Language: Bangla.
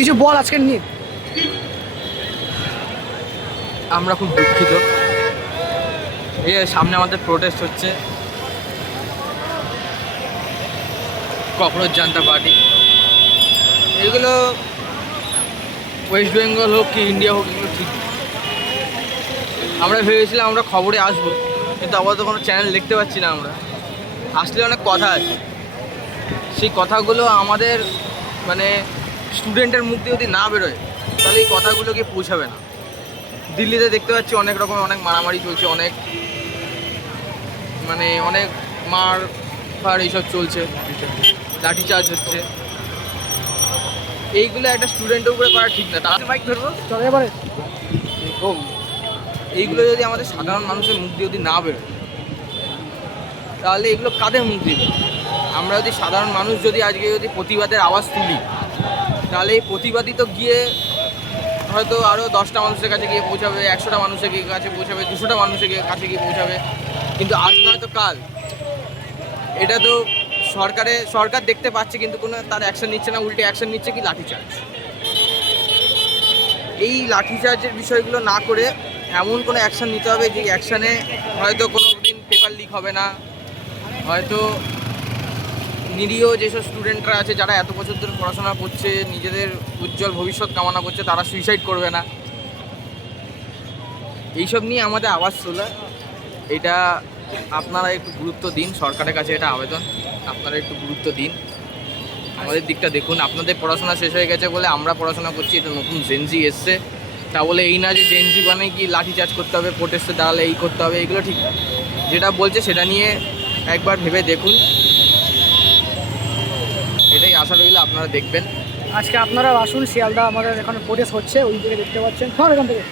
কিছু বল আজকের নিয়ে। আমরা খুব দুঃখিত। এই সামনে আমাদের প্রোটেস্ট হচ্ছে, ককরোচ জনতা পার্টি। এগুলো ওয়েস্ট বেঙ্গল হোক কি ইন্ডিয়া হোক, এগুলো ঠিক না। আমরা ভেবেছিলাম আমরা খবরে আসবো, কিন্তু আপাতত কোনো চ্যানেল দেখতে পাচ্ছি না। আমরা আসলে অনেক কথা আছে, সেই কথাগুলো আমাদের মানে স্টুডেন্টের মুখ দিয়ে যদি না বেরোয় তাহলে এই কথাগুলো গিয়ে পৌঁছাবে না। দিল্লিতে দেখতে পাচ্ছি অনেক রকমের অনেক মারামারি চলছে, অনেক মানে অনেক মার ফার এইসব চলছে, লাঠিচার্জ হচ্ছে। এইগুলো একটা স্টুডেন্টের উপরে করা ঠিক না। তাদের বাইক ধরবো চলে এবারে। এইগুলো যদি আমাদের সাধারণ মানুষের মুখ দিয়ে যদি না বেরোয় তাহলে এগুলো কাদের মুখ দিয়ে বেরোয়? আমরা যদি সাধারণ মানুষ যদি আজকে যদি প্রতিবাদের আওয়াজ তুলি, তাহলে এই প্রতিবাদী তো গিয়ে হয়তো আরও 10টা মানুষের কাছে গিয়ে পৌঁছাবে, 100টা মানুষের কাছে পৌঁছাবে, 200টা মানুষের কাছে গিয়ে পৌঁছাবে, কিন্তু আজ নয়তো কাল। এটা তো সরকার দেখতে পাচ্ছে, কিন্তু কোনো তার অ্যাকশন নিচ্ছে না, উল্টে অ্যাকশন নিচ্ছে কি লাঠিচার্জ। এই লাঠিচার্জের বিষয়গুলো না করে এমন কোনো অ্যাকশন নিতে হবে যে অ্যাকশানে হয়তো কোনো দিন পেপার লিক হবে না, হয়তো নিরীহ যেসব স্টুডেন্টরা আছে যারা এত বছর ধরে পড়াশোনা করছে, নিজেদের উজ্জ্বল ভবিষ্যৎ কামনা করছে, তারা সুইসাইড করবে না। এইসব নিয়ে আমাদের আওয়াজ তোলা। এটা আপনারা একটু গুরুত্ব দিন, সরকারের কাছে এটা আবেদন, আপনারা একটু গুরুত্ব দিন, আমাদের দিকটা দেখুন। আপনাদের পড়াশোনা শেষ হয়ে গেছে বলে আমরা পড়াশোনা করছি, এটা নতুন জেনজি এসছে, তা বলে এই না যে জেনজি মানে কি লাঠিচার্জ করতে হবে, প্রোটেস্টে দাঁড়ালে এই করতে হবে, এগুলো ঠিক না। যেটা বলছে সেটা নিয়ে একবার ভেবে দেখুন, এটাই আশা রইল আপনারা দেখবেন। আজকে আপনারা আসুন শিয়ালদা, আমাদের এখানে প্রোটেস্ট হচ্ছে, ওই দিকে দেখতে পাচ্ছেন। এখান থেকে